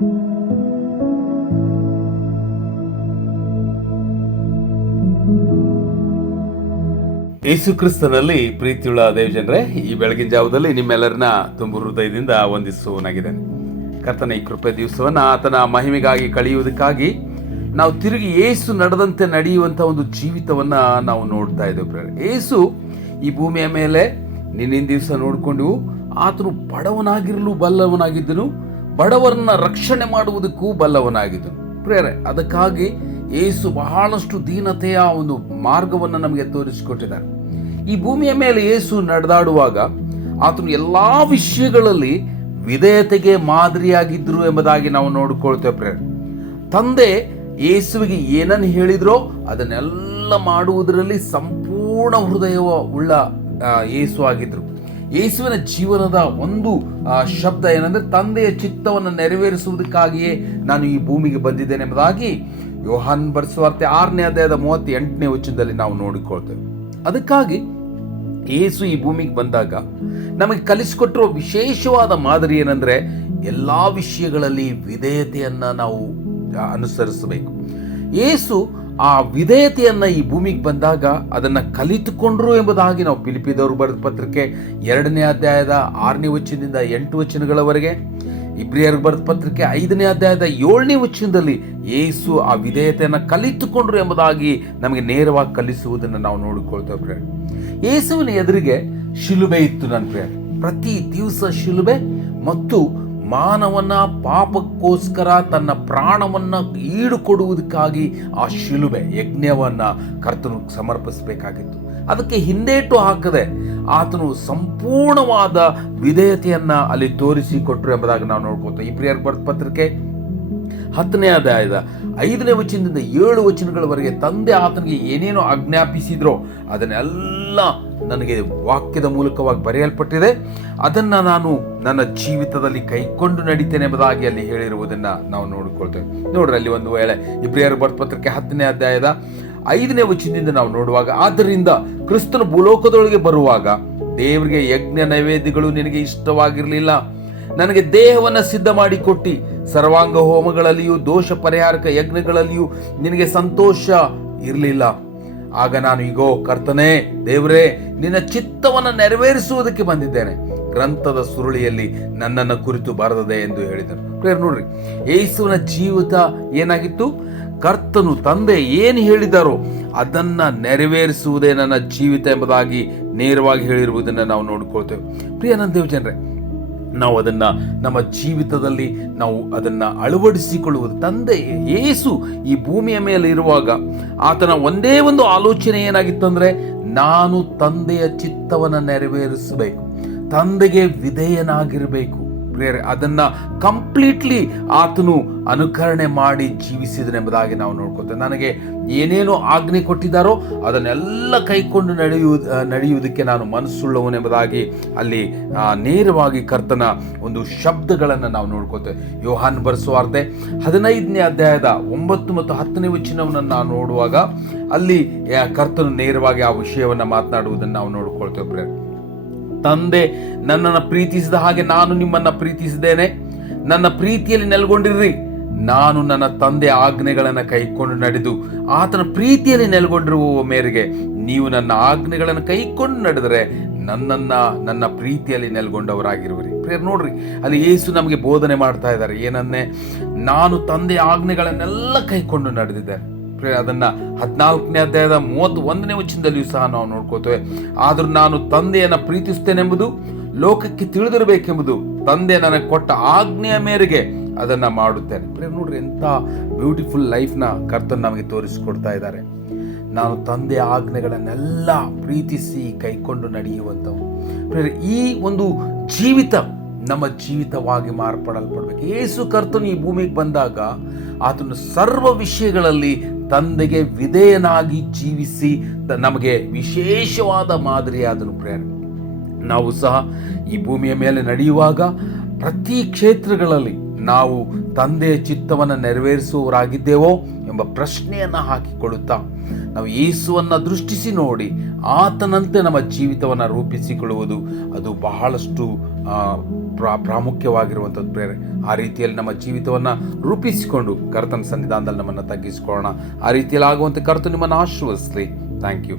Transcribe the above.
ಯೇಸು ಕ್ರಿಸ್ತನಲ್ಲಿ ಪ್ರೀತಿಯುಳ್ಳ ದೇವಜನರೇ, ಈ ಬೆಳಗಿನ ಜಾವದಲ್ಲಿ ನಿಮ್ಮೆಲ್ಲರನ್ನ ತುಂಬು ಹೃದಯದಿಂದ ವಂದಿಸುವನಾಗಿದ್ದೇನೆ ಕರ್ತನ ಈ ಕೃಪೆ ದಿವಸವನ್ನ ಆತನ ಮಹಿಮೆಗಾಗಿ ಕಳೆಯುವುದಕ್ಕಾಗಿ ನಾವು ತಿರುಗಿ ಏಸು ನಡೆದಂತೆ ನಡೆಯುವಂಥ ಒಂದು ಜೀವಿತವನ್ನ ನಾವು ನೋಡ್ತಾ ಇದ್ದೇವೆ ಏಸು ಈ ಭೂಮಿಯ ಮೇಲೆ ನಿನ್ನಿನ ದಿವಸ ನೋಡಿಕೊಂಡು ಆತನು ಬಡವನಾಗಿರಲು ಬಲ್ಲವನಾಗಿದ್ದನು. ಬಡವರನ್ನ ರಕ್ಷಣೆ ಮಾಡುವುದಕ್ಕೂ ಬಲ್ಲವನಾಗಿದ್ದನು ಪ್ರೇರೆ ಅದಕ್ಕಾಗಿ ಏಸು ಬಹಳಷ್ಟು ದೀನತೆಯ ಒಂದು ಮಾರ್ಗವನ್ನು ನಮಗೆ ತೋರಿಸಿಕೊಟ್ಟಿದ್ದಾರೆ. ಈ ಭೂಮಿಯ ಮೇಲೆ ಏಸು ನಡೆದಾಡುವಾಗ ಆತನು ಎಲ್ಲಾ ವಿಷಯಗಳಲ್ಲಿ ವಿಧೇಯತೆಗೆ ಮಾದರಿಯಾಗಿದ್ರು ಎಂಬುದಾಗಿ ನಾವು ನೋಡಿಕೊಳ್ತೇವೆ ಪ್ರೇರೆ ತಂದೆ ಯೇಸುವಿಗೆ ಏನನ್ನು ಹೇಳಿದ್ರೋ ಅದನ್ನೆಲ್ಲ ಮಾಡುವುದರಲ್ಲಿ ಸಂಪೂರ್ಣ ಹೃದಯವ ಉಳ್ಳ ಯೇಸು ಆಗಿದ್ರು ಯೇಸುವಿನ ಜೀವನದ ಒಂದು ಶಬ್ದ ಏನಂದ್ರೆ ತಂದೆಯ ಚಿತ್ತವನ್ನು ನೆರವೇರಿಸುವುದಕ್ಕಾಗಿಯೇ ನಾನು ಈ ಭೂಮಿಗೆ ಬಂದಿದ್ದೇನೆ ಎಂಬುದಾಗಿ ಯೋಹಾನ್ ಬರ್ಸುವಾರ್ತೆ ಆರನೇ ಅಧ್ಯಾಯದ ಮೂವತ್ತ ಎಂಟನೇ ವಚನದಲ್ಲಿ ನಾವು ನೋಡಿಕೊಳ್ತೇವೆ. ಅದಕ್ಕಾಗಿ ಯೇಸು ಈ ಭೂಮಿಗೆ ಬಂದಾಗ ನಮಗೆ ಕಲಿಸಿಕೊಟ್ಟಿರುವ ವಿಶೇಷವಾದ ಮಾದರಿ ಏನಂದ್ರೆ ಎಲ್ಲಾ ವಿಷಯಗಳಲ್ಲಿ ವಿಧೇಯತೆಯನ್ನ ನಾವು ಅನುಸರಿಸಬೇಕು. ಯೇಸು ಆ ವಿಧೇಯತೆಯನ್ನು ಈ ಭೂಮಿಗೆ ಬಂದಾಗ ಅದನ್ನ ಕಲಿತುಕೊಂಡ್ರು ಎಂಬುದಾಗಿ ನಾವು ಪಿಲಿಪಿದವರು ಬರೆದ ಪತ್ರಿಕೆ ಎರಡನೇ ಅಧ್ಯಾಯದ ಆರನೇ ವಚನದಿಂದ ಎಂಟು ವಚನಗಳವರೆಗೆ. ಇಬ್ರಿಯರ್ಗೆ ಬರೆದ ಪತ್ರಿಕೆ ಐದನೇ ಅಧ್ಯಾಯದ ಏಳನೇ ವಚನದಲ್ಲಿ ಏಸು ಆ ವಿಧೇಯತೆಯನ್ನು ಕಲಿತುಕೊಂಡ್ರು ಎಂಬುದಾಗಿ ನಮಗೆ ನೇರವಾಗಿ ಕಲಿಸುವುದನ್ನು ನಾವು ನೋಡಿಕೊಳ್ತೇವೆ ಏಸುವಿನ ಎದುರಿಗೆ ಶಿಲುಬೆ ಇತ್ತು ನನ್ನ ಪ್ರೇರ್ ಪ್ರತಿ ದಿವಸ ಶಿಲುಬೆ ಮತ್ತು ಮಾನವನ ಪಾಪಕ್ಕೋಸ್ಕರ ತನ್ನ ಪ್ರಾಣವನ್ನು ಈಡುಕೊಡುವುದಕ್ಕಾಗಿ ಆ ಶಿಲುಬೆ ಯಜ್ಞವನ್ನು ಕರ್ತನು ಸಮರ್ಪಿಸಬೇಕಾಗಿತ್ತು. ಅದಕ್ಕೆ ಹಿಂದೇಟು ಹಾಕದೆ ಆತನು ಸಂಪೂರ್ಣವಾದ ವಿಧೇಯತೆಯನ್ನು ಅಲ್ಲಿ ತೋರಿಸಿಕೊಟ್ರು ಎಂಬುದಾಗಿ ನಾವು ನೋಡ್ಕೋತೀವಿ ಈ ಪ್ರಿಯರ್ ಬರ್ತ್ ಪತ್ರಿಕೆ ಹತ್ತನೇ ಅಧ್ಯಾಯದ ಐದನೇ ವಚನದಿಂದ ಏಳು ವಚನಗಳವರೆಗೆ ತಂದೆ ಆತನಿಗೆ ಏನೇನೋ ಆಜ್ಞಾಪಿಸಿದ್ರೋ ಅದನ್ನೆಲ್ಲ ನನಗೆ ವಾಕ್ಯದ ಮೂಲಕವಾಗಿ ಬರೆಯಲ್ಪಟ್ಟಿದೆ. ಅದನ್ನು ನಾನು ನನ್ನ ಜೀವಿತದಲ್ಲಿ ಕೈಕೊಂಡು ನಡೀತೇನೆ ಎಂಬುದಾಗಿ ಅಲ್ಲಿ ಹೇಳಿರುವುದನ್ನು ನಾವು ನೋಡಿಕೊಳ್ತೇವೆ. ನೋಡ್ರಿ, ಅಲ್ಲಿ ಒಂದು ವೇಳೆ ಇಬ್ರಿಯರ್ ಪತ್ರಕ್ಕೆ ಹತ್ತನೇ ಅಧ್ಯಾಯದ ಐದನೇ ವಚನದಿಂದ ನಾವು ನೋಡುವಾಗ, ಆದ್ದರಿಂದ ಕ್ರಿಸ್ತನ ಭೂಲೋಕದೊಳಗೆ ಬರುವಾಗ ದೇವರಿಗೆ ಯಜ್ಞ ನೈವೇದ್ಯಗಳು ನಿನಗೆ ಇಷ್ಟವಾಗಿರಲಿಲ್ಲ. ನನಗೆ ದೇಹವನ್ನು ಸಿದ್ಧ ಮಾಡಿ ಕೊಟ್ಟಿ ಸರ್ವಾಂಗ ಹೋಮಗಳಲ್ಲಿಯೂ ದೋಷ ಪರಿಹಾರಕ ಯಜ್ಞಗಳಲ್ಲಿಯೂ ನಿನಗೆ ಸಂತೋಷ ಇರಲಿಲ್ಲ. ಆಗ ನಾನು ಈಗೋ ಕರ್ತನೇ, ದೇವರೇ, ನಿನ್ನ ಚಿತ್ತವನ್ನು ನೆರವೇರಿಸುವುದಕ್ಕೆ ಬಂದಿದ್ದೇನೆ. ಗ್ರಂಥದ ಸುರುಳಿಯಲ್ಲಿ ನನ್ನನ್ನು ಕುರಿತು ಬರದದೆ ಎಂದು ಹೇಳಿದನು. ಪ್ರೇರ್ ನೋಡ್ರಿ. ಯೇಸುವಿನ ಜೀವಿತ ಏನಾಗಿತ್ತು? ಕರ್ತನು ತಂದೆ ಏನು ಹೇಳಿದಾರೋ ಅದನ್ನ ನೆರವೇರಿಸುವುದೇ ನನ್ನ ಜೀವಿತ ಎಂಬುದಾಗಿ ನೇರವಾಗಿ ಹೇಳಿರುವುದನ್ನು ನಾವು ನೋಡ್ಕೊಳ್ತೇವೆ. ಪ್ರಿಯ ನನ್ನ ದೇವ್ ಜನರೇ ನಾವು ಅದನ್ನು ನಮ್ಮ ಜೀವಿತದಲ್ಲಿ ನಾವು ಅದನ್ನು ಅಳವಡಿಸಿಕೊಳ್ಳುವುದು. ತಂದೆ ಏಸು ಈ ಭೂಮಿಯ ಮೇಲೆ ಇರುವಾಗ ಆತನ ಒಂದೇ ಒಂದು ಆಲೋಚನೆ ಏನಾಗಿತ್ತಂದರೆ ನಾನು ತಂದೆಯ ಚಿತ್ತವನ್ನು ನೆರವೇರಿಸಬೇಕು. ತಂದೆಗೆ ವಿಧೇಯನಾಗಿರಬೇಕು. ಪ್ರೇರೆ ಅದನ್ನ ಕಂಪ್ಲೀಟ್ಲಿ ಆತನು ಅನುಕರಣೆ ಮಾಡಿ ಜೀವಿಸಿದನೆಂಬುದಾಗಿ ನಾವು ನೋಡ್ಕೋತೇವೆ. ನನಗೆ ಏನೇನು ಆಜ್ಞೆ ಕೊಟ್ಟಿದ್ದಾರೋ ಅದನ್ನೆಲ್ಲ ಕೈಕೊಂಡು ನಡೆಯುವ ನಡೆಯುವುದಕ್ಕೆ ನಾನು ಮನಸ್ಸುಳ್ಳವನೆಂಬುದಾಗಿ ಅಲ್ಲಿ ನೇರವಾಗಿ ಕರ್ತನ ಒಂದು ಶಬ್ದಗಳನ್ನು ನಾವು ನೋಡ್ಕೋತೇವೆ. ಯೋಹಾನ್ ಬರ್ಸುವಾರ್ತೆ ಹದಿನೈದನೇ ಅಧ್ಯಾಯದ ಒಂಬತ್ತು ಮತ್ತು ಹತ್ತನೇ ವಚನವನ್ನು ನಾವು ನೋಡುವಾಗ ಅಲ್ಲಿ ಕರ್ತನು ನೇರವಾಗಿ ಆ ವಿಷಯವನ್ನು ಮಾತನಾಡುವುದನ್ನು ನಾವು ನೋಡ್ಕೊಳ್ತೇವೆ ಪ್ರೇರೆ ತಂದೆ ನನ್ನನ್ನು ಪ್ರೀತಿಸಿದ ಹಾಗೆ ನಾನು ನಿಮ್ಮನ್ನ ಪ್ರೀತಿಸಿದ್ದೇನೆ. ನನ್ನ ಪ್ರೀತಿಯಲ್ಲಿ ನೆಲೆಗೊಂಡಿರ್ರಿ ನಾನು ನನ್ನ ತಂದೆ ಆಜ್ಞೆಗಳನ್ನು ಕೈಕೊಂಡು ನಡೆದು ಆತನ ಪ್ರೀತಿಯಲ್ಲಿ ನೆಲೆಗೊಂಡಿರುವ ಮೇರೆಗೆ ನೀವು ನನ್ನ ಆಜ್ಞೆಗಳನ್ನು ಕೈಕೊಂಡು ನಡೆದರೆ ನನ್ನನ್ನು, ನನ್ನ ಪ್ರೀತಿಯಲ್ಲಿ ನೆಲೆಗೊಂಡವರಾಗಿರುವಿರಿ. ಪ್ರೇರ್ ನೋಡ್ರಿ, ಅಲ್ಲಿ ಯೇಸು ನಮಗೆ ಬೋಧನೆ ಮಾಡ್ತಾ ಇದ್ದಾರೆ. ಏನನ್ನೇ? ನಾನು ತಂದೆ ಆಜ್ಞೆಗಳನ್ನೆಲ್ಲ ಕೈಕೊಂಡು ನಡೆದಿದ್ದೇನೆ. ಅದನ್ನ ಹದಿನಾಲ್ಕನೇ ಅಧ್ಯಾಯದ ಮೂವತ್ತು ಒಂದನೇ ವಚನದಲ್ಲಿಯೂ ಸಹ ನಾವು ನೋಡ್ಕೋತೇವೆ ಆದರೂ ನಾನು ತಂದೆಯನ್ನ ಪ್ರೀತಿಸ್ತೇನೆಂಬುದು ಲೋಕಕ್ಕೆ ತಿಳಿದಿರಬೇಕೆಂಬುದು ತಂದೆ ನನಗೆ ಕೊಟ್ಟ ಆಜ್ಞೆಯ ಮೇರೆಗೆ ಅದನ್ನ ಮಾಡುತ್ತೇನೆ. ಪ್ರಿಯ, ನೋಡ್ರಿ ಎಂಥ ಬ್ಯೂಟಿಫುಲ್ ಲೈಫ್ನ ಕರ್ತನ್ ನಮಗೆ ತೋರಿಸಿಕೊಡ್ತಾ ಇದ್ದಾರೆ. ನಾನು ತಂದೆ ಆಜ್ಞೆಗಳನ್ನೆಲ್ಲ ಪ್ರೀತಿಸಿ ಕೈಕೊಂಡು ನಡೆಯುವಂಥವು. ಈ ಒಂದು ಜೀವಿತ ನಮ್ಮ ಜೀವಿತವಾಗಿ ಮಾರ್ಪಡಲ್ಪಡ್ಬೇಕು. ಯೇಸು ಕರ್ತನು ಈ ಭೂಮಿಗೆ ಬಂದಾಗ ಆತನು ಸರ್ವ ವಿಷಯಗಳಲ್ಲಿ ತಂದೆಗೆ ವಿಧೇಯನಾಗಿ ಜೀವಿಸಿ ನಮಗೆ ವಿಶೇಷವಾದ ಮಾದರಿಯಾದನು ಪ್ರೇರಣೆ. ನಾವು ಸಹ ಈ ಭೂಮಿಯ ಮೇಲೆ ನಡೆಯುವಾಗ ಪ್ರತಿ ಕ್ಷೇತ್ರಗಳಲ್ಲಿ ನಾವು ತಂದೆಯ ಚಿತ್ತವನ್ನು ನೆರವೇರಿಸುವವರಾಗಿದ್ದೇವೋ ಎಂಬ ಪ್ರಶ್ನೆಯನ್ನು ಹಾಕಿಕೊಳ್ಳುತ್ತಾ, ನಾವು ಯೇಸುವನ್ನು ದೃಷ್ಟಿಸಿ ನೋಡಿ ಆತನಂತೆ ನಮ್ಮ ಜೀವಿತವನ್ನು ರೂಪಿಸಿಕೊಳ್ಳುವುದು ಅದು ಬಹಳಷ್ಟು ಪ್ರಾ, ಪ್ರಾಮುಖ್ಯವಾಗಿರುವಂಥದ್ದು ಪ್ರೇರೆ. ಆ ರೀತಿಯಲ್ಲಿ ನಮ್ಮ ಜೀವಿತವನ್ನು ರೂಪಿಸಿಕೊಂಡು ಕರ್ತನ ಸನ್ನಿಧಾನದಲ್ಲಿ ನಮ್ಮನ್ನು ತಗ್ಗಿಸಿಕೊಳ್ಳೋಣ. ಆ ರೀತಿಯಲ್ಲಿ ಆಗುವಂತೆ ಕರ್ತು ನಿಮ್ಮನ್ನು ಆಶೀರ್ವದಿಸಲಿ. Thank you